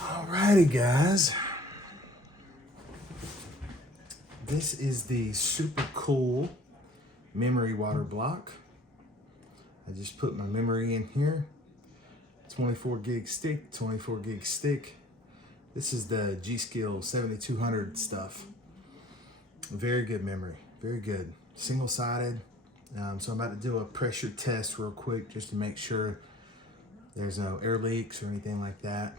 Alrighty, guys. This is the SuperCool memory water block. I just put my memory in here. 24 gig stick, 24 gig stick. This is the G-Skill 7200 stuff. Very good memory, very good. Single-sided. So I'm about to do a pressure test real quick just to make sure there's no air leaks or anything like that.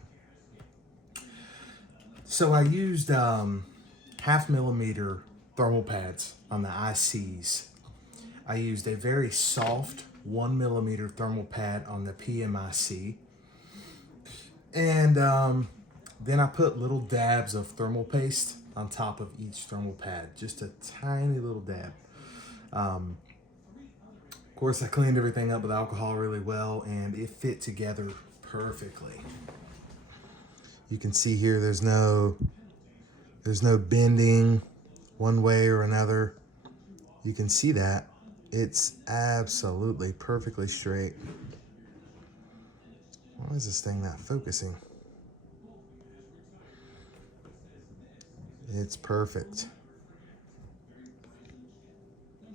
So I used 0.5 millimeter thermal pads on the ICs. I used a very soft 1 millimeter thermal pad on the PMIC. And then I put little dabs of thermal paste on top of each thermal pad, just a tiny little dab. Of course, I cleaned everything up with alcohol really well and it fit together perfectly. You can see here there's no bending one way or another. You can see that. It's absolutely perfectly straight. Why is this thing not focusing? It's perfect.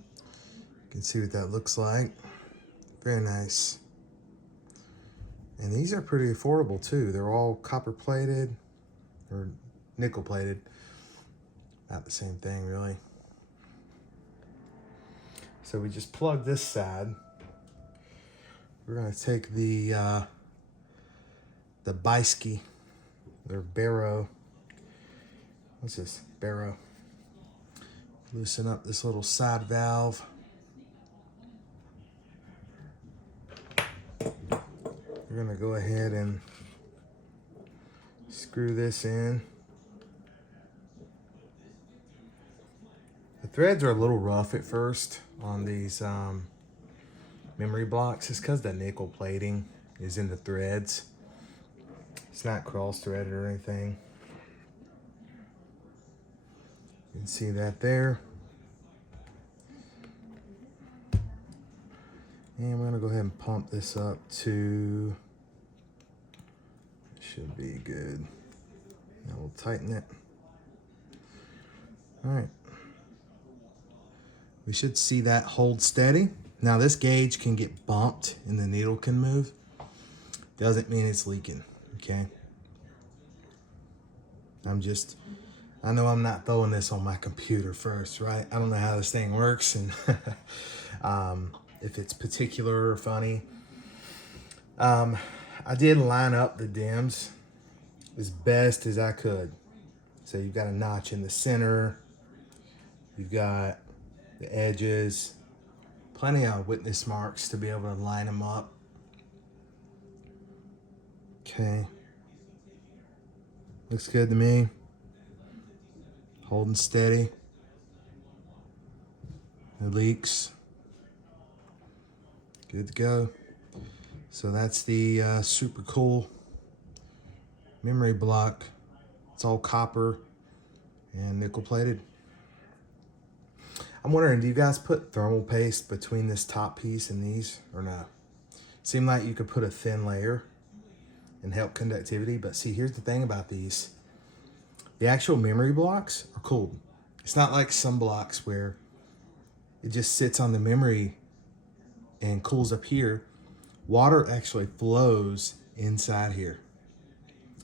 You can see what that looks like. Very nice. And these are pretty affordable too. They're all copper plated or nickel plated. Not the same thing really. So we just plug this side. We're gonna take the Bisky or Barrow. What's this? Barrow. Loosen up this little side valve. We're gonna go ahead and screw this in. The threads are a little rough at first on these memory blocks. It's because the nickel plating is in the threads. It's not cross-threaded or anything. You can see that there. And we're gonna go ahead and pump this up to, should be good. Now we'll tighten it. All right. We should see that hold steady. Now this gauge can get bumped and the needle can move. Doesn't mean it's leaking, okay? I know I'm not throwing this on my computer first, right? I don't know how this thing works and if it's particular or funny. I did line up the dims as best as I could. So you've got a notch in the center. You've got the edges. Plenty of witness marks to be able to line them up. Okay. Looks good to me. Holding steady. No leaks. Good to go. So that's the SuperCool memory block. It's all copper and nickel plated. I'm wondering, do you guys put thermal paste between this top piece and these or no? Seemed like you could put a thin layer and help conductivity, but see, here's the thing about these. The actual memory blocks are cooled. It's not like some blocks where it just sits on the memory and cools up here. Water actually flows inside here.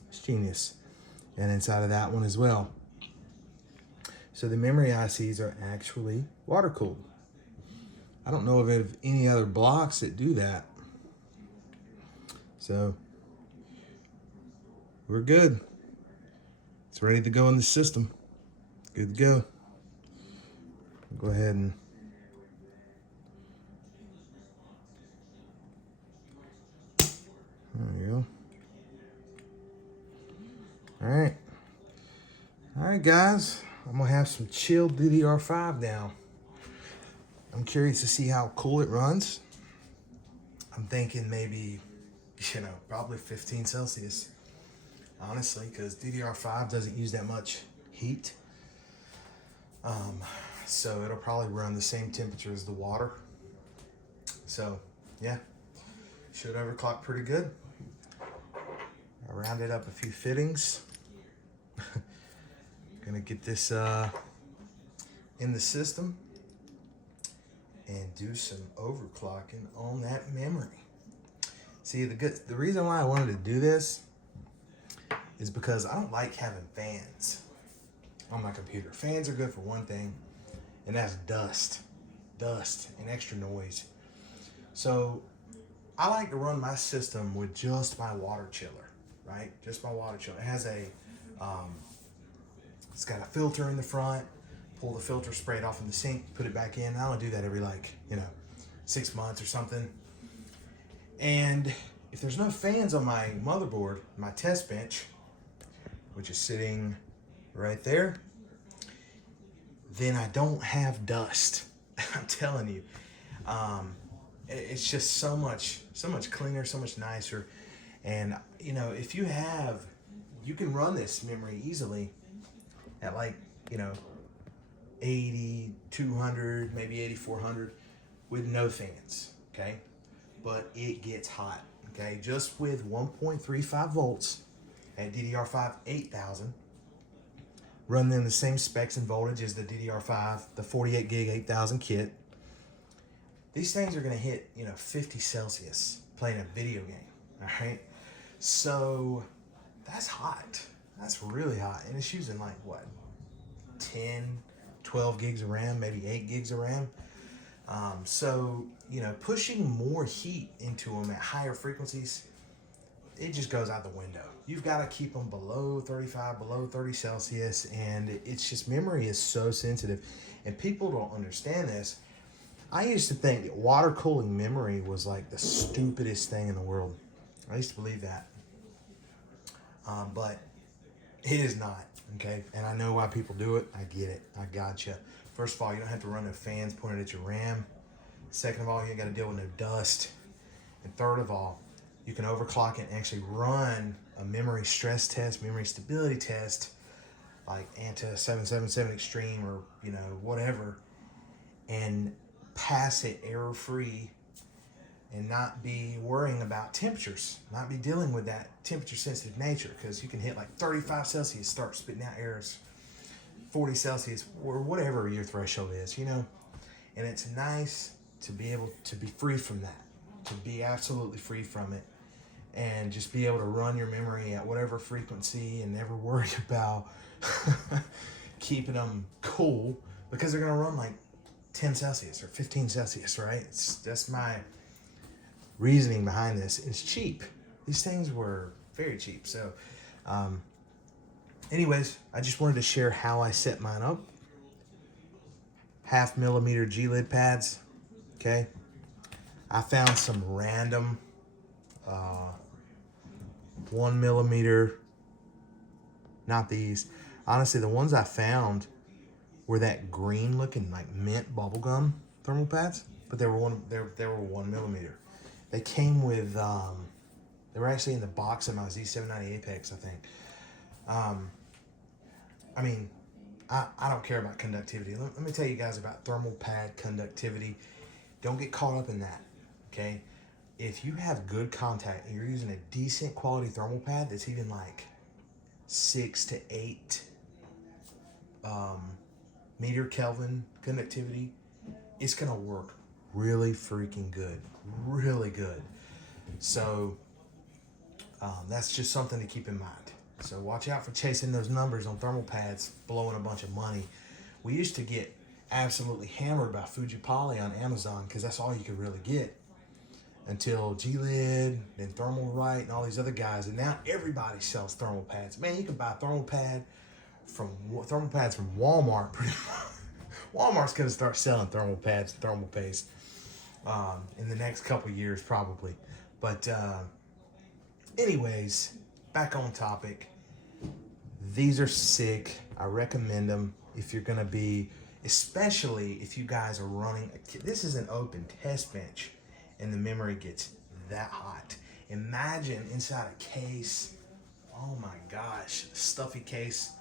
It's genius. And inside of that one as well. So the memory ICs are actually water cooled. I don't know of any other blocks that do that. So we're good. It's ready to go in the system. Good to go. Go ahead and there you go. All right, guys. I'm gonna have some chilled DDR5 now. I'm curious to see how cool it runs. I'm thinking maybe, probably 15 Celsius. Honestly, because DDR5 doesn't use that much heat. So it'll probably run the same temperature as the water. So, yeah. Should overclock pretty good. All right. rounded up a few fittings. Gonna get this in the system and do some overclocking on that memory. See, the reason why I wanted to do this is because I don't like having fans on my computer. Fans are good for one thing, and that's dust and extra noise. So I like to run my system with just my water chiller, right? Just my water chiller. It has a, it's got a filter in the front. Pull the filter, spray it off in the sink, put it back in. I don't do that every 6 months or something. And if there's no fans on my motherboard, my test bench, which is sitting right there, then I don't have dust. I'm telling you. It's just so much cleaner, so much nicer. And if you can run this memory easily at 80, 200, maybe 8400 with no fans, okay? But it gets hot, okay? Just with 1.35 volts at DDR5 8000, run them the same specs and voltage as the DDR5, the 48 gig 8000 kit. These things are gonna hit 50 Celsius playing a video game, all right? So that's hot. That's really hot. And it's using 10, 12 gigs of RAM, maybe 8 gigs of RAM. So pushing more heat into them at higher frequencies, it just goes out the window. You've got to keep them below 35, below 30 Celsius, and it's just, memory is so sensitive, and people don't understand this. I used to think that water cooling memory was the stupidest thing in the world. I used to believe that, but it is not, okay? And I know why people do it. I get it. I gotcha. First of all, you don't have to run no fans pointed at your RAM. Second of all, you ain't got to deal with no dust. And third of all, you can overclock it and actually run a memory stress test, memory stability test, like ANTA 777 Extreme or whatever, and pass it error-free and not be worrying about temperatures, not be dealing with that temperature-sensitive nature, because you can hit 35 Celsius, start spitting out errors, 40 Celsius, or whatever your threshold is, And it's nice to be able to be free from that, to be absolutely free from it, and just be able to run your memory at whatever frequency and never worry about keeping them cool, because they're going to run 10 Celsius or 15 Celsius, right? That's my reasoning behind this. It's cheap. These things were very cheap. So anyways, I just wanted to share how I set mine up. 0.5 millimeter G-lid pads, okay? I found some random 1 millimeter, not these. Honestly, the ones I found were that green looking mint bubblegum thermal pads, but they were 1 millimeter. They came with they were actually in the box of my Z790 Apex, I think. I mean, I don't care about conductivity. Let me tell you guys about thermal pad conductivity. Don't get caught up in that, okay? If you have good contact and you're using a decent quality thermal pad that's even 6 to 8 meter Kelvin conductivity, it's gonna work really freaking good, really good. So that's just something to keep in mind. So watch out for chasing those numbers on thermal pads, blowing a bunch of money. We used to get absolutely hammered by Fuji Poly on Amazon because that's all you could really get until G-Lid, then Thermal Right, and all these other guys. And now everybody sells thermal pads. Man, you can buy thermal pads from Walmart pretty much. Walmart's going to start selling thermal pads and thermal paste in the next couple years probably. But anyways, back on topic. These are sick. I recommend them if you're going to be, especially if you guys are running. This is an open test bench and the memory gets that hot. Imagine inside a case. Oh my gosh, stuffy case.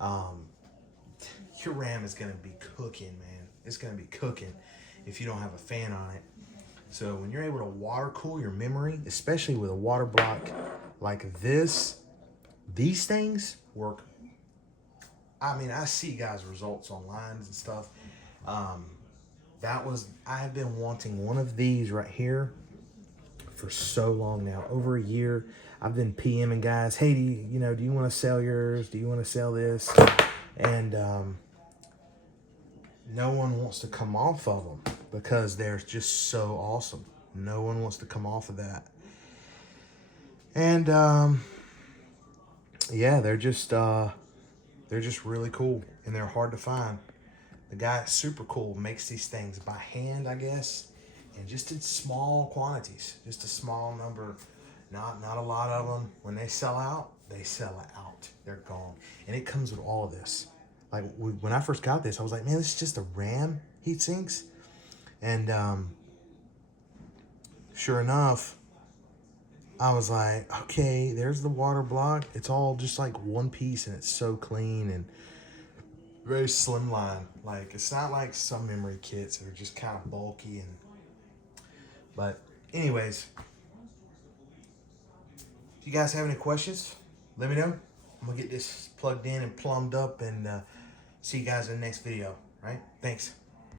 Your RAM is going to be cooking, man. It's going to be cooking if you don't have a fan on it. So when you're able to water cool your memory, especially with a Waterblock Like this, these things work. I mean, I see guys' results online and stuff. I have been wanting one of these right here for so long now, over a year. I've been PMing guys, hey, do you want to sell yours? Do you want to sell this? And no one wants to come off of them because they're just so awesome. No one wants to come off of that. And yeah, they're just really cool, and they're hard to find. The guy at SuperCool makes these things by hand, I guess, and just in small quantities, just a small number, not a lot of them. When they sell out, they sell out. They're gone, and it comes with all of this. Like when I first got this, I was like, man, this is just a RAM heat sinks, and sure enough, I was like, okay, there's the Waterblock. It's all just like one piece, and it's so clean and very slimline. Like, it's not like some memory kits that are just kind of bulky. But anyways, if you guys have any questions, let me know. I'm gonna get this plugged in and plumbed up, and see you guys in the next video. Right? Thanks.